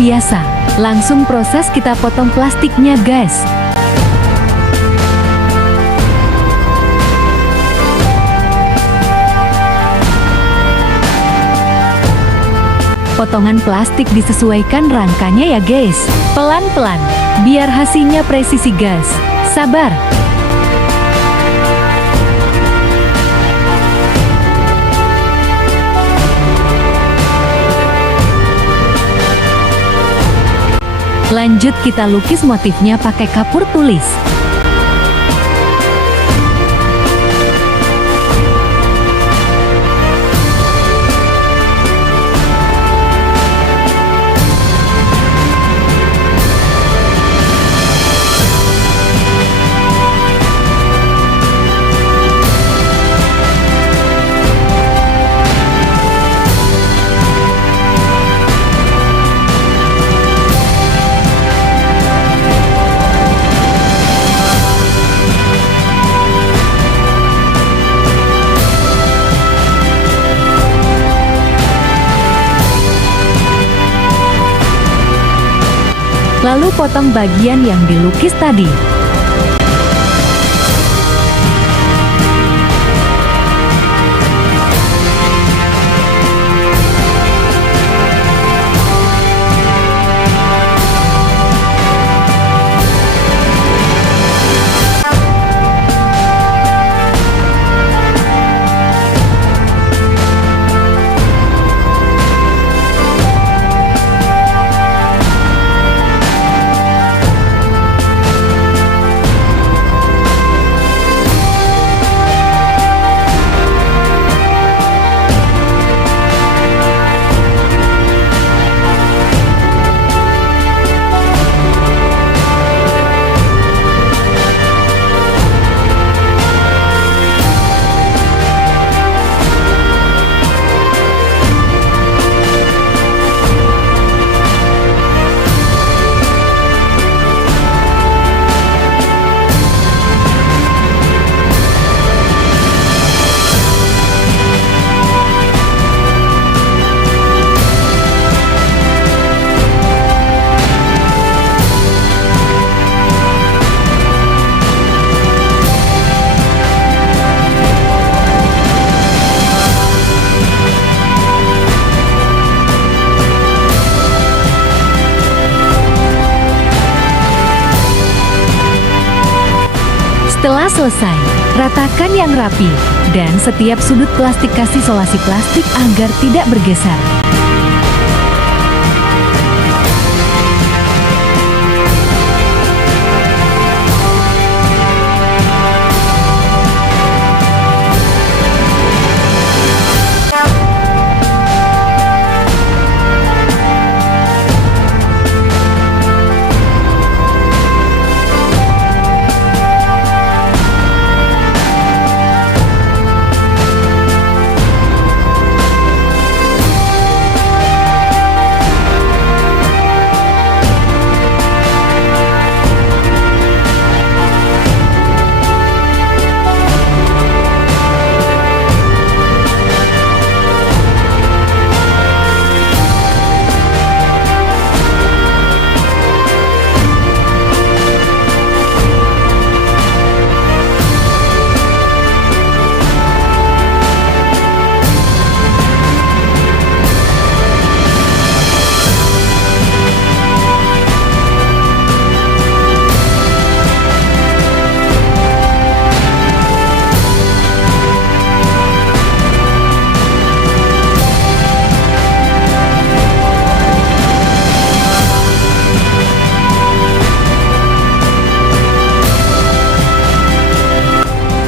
biasa. Langsung proses kita potong plastiknya, guys. Potongan plastik disesuaikan rangkanya ya guys. Pelan-pelan, biar hasilnya presisi guys. Sabar. Lanjut kita lukis motifnya pakai kapur tulis. Lalu potong bagian yang dilukis tadi. Setelah selesai, ratakan yang rapi, dan setiap sudut plastik kasih solasi plastik agar tidak bergeser.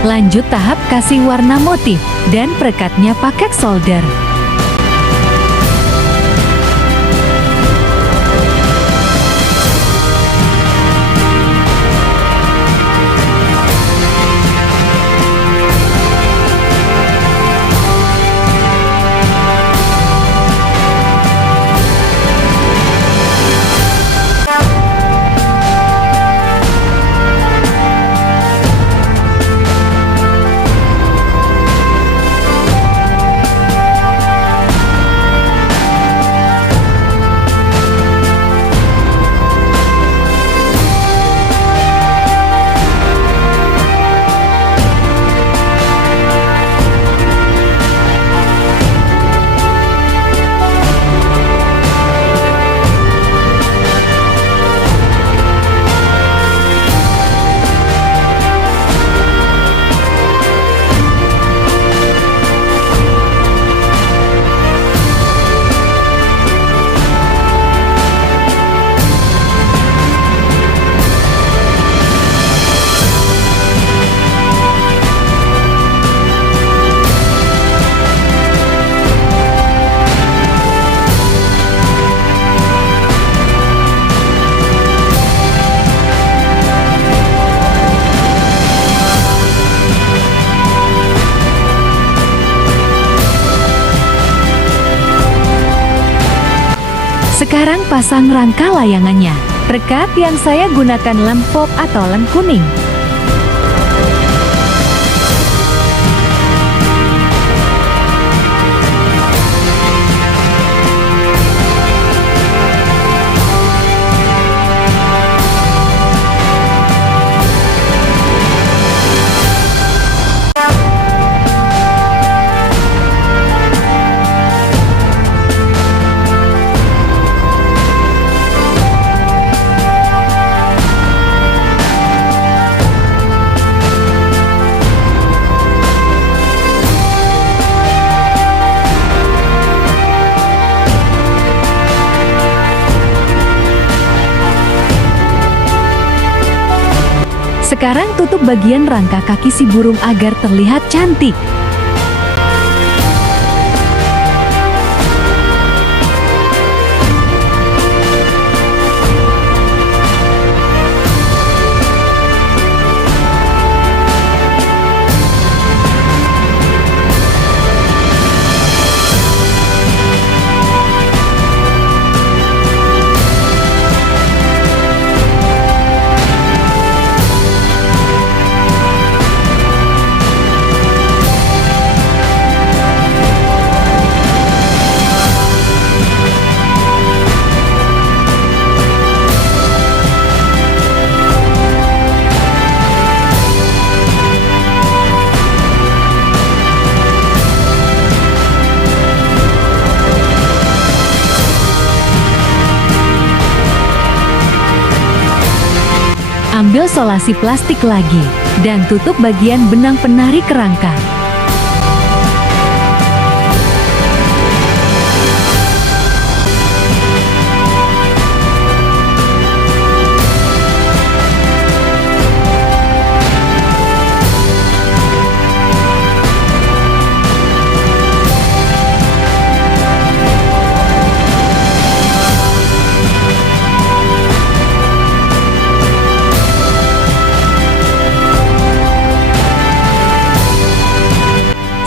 Lanjut tahap kasih warna motif, dan perekatnya pakai solder. Sekarang pasang rangka layangannya. Rekat yang saya gunakan lem pop atau lem kuning. Sekarang tutup bagian rangka kaki si burung agar terlihat cantik. Ambil solasi plastik lagi, dan tutup bagian benang penarik kerangka.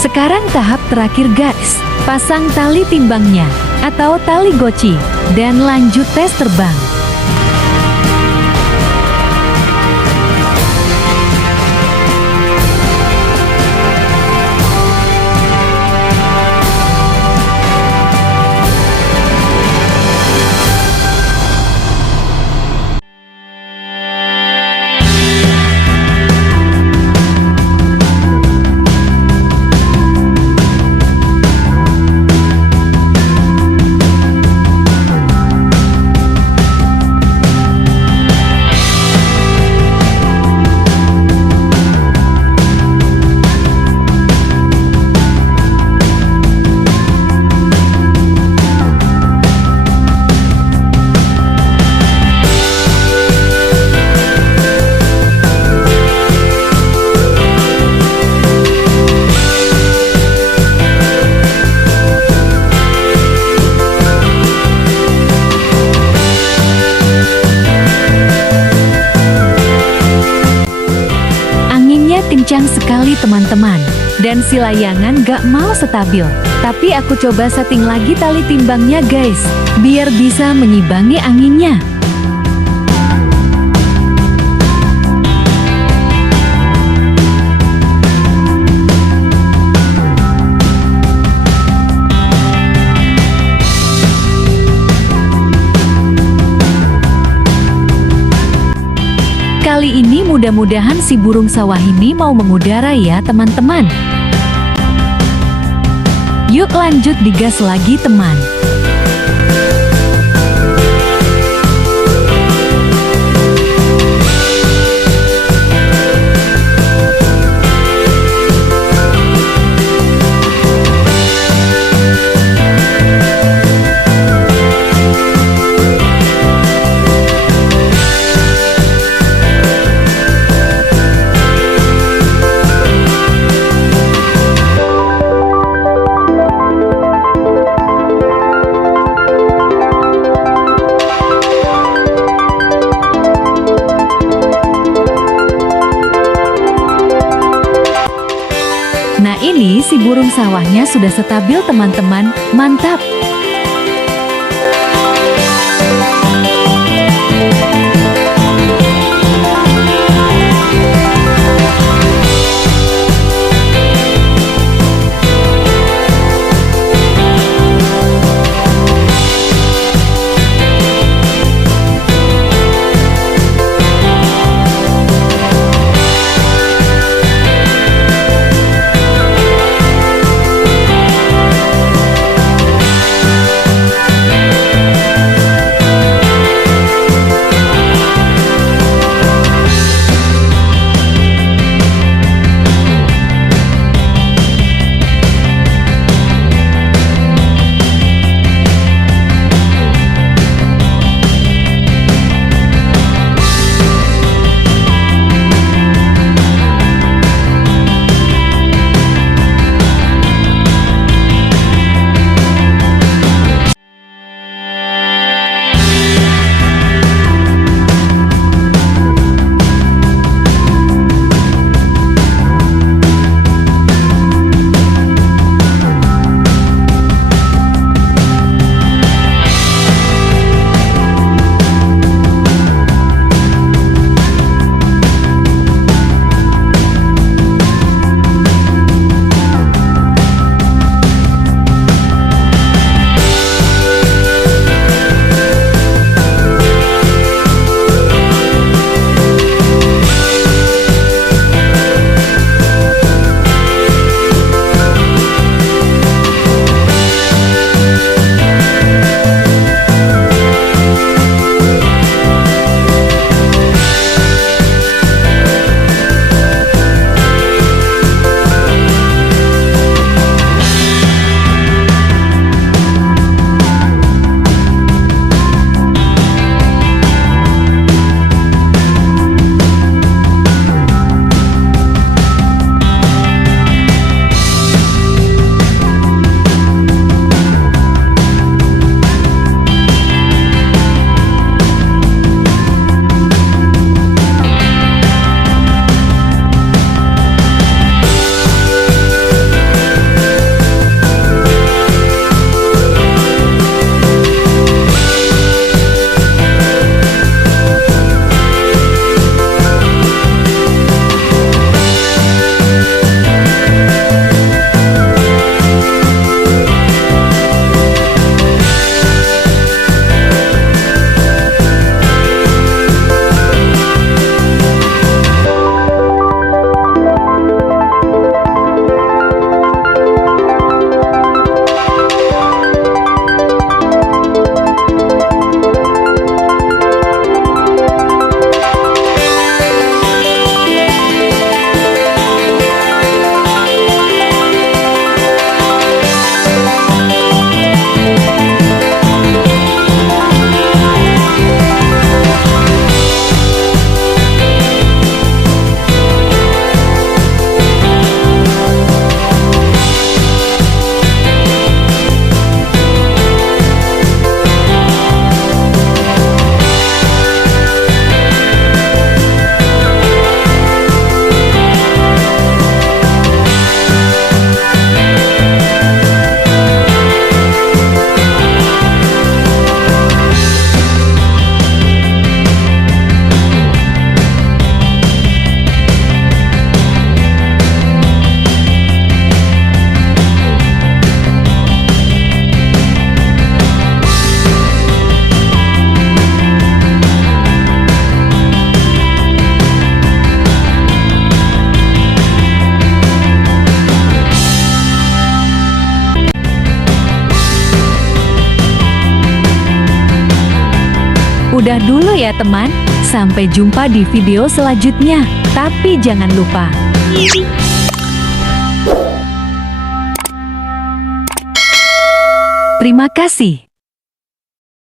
Sekarang tahap terakhir guys, pasang tali timbangnya atau tali goci dan lanjut tes terbang. Kencang sekali teman-teman, dan si layangan gak mau stabil. Tapi aku coba setting lagi tali timbangnya guys, biar bisa mengimbangi anginnya. Kali ini mudah-mudahan si burung sawah ini mau mengudara ya teman-teman. Yuk lanjut digas lagi teman. Nah ini si burung sawahnya sudah stabil teman-teman, mantap! dulu ya teman. Sampai jumpa di video selanjutnya. Tapi jangan lupa terima kasih.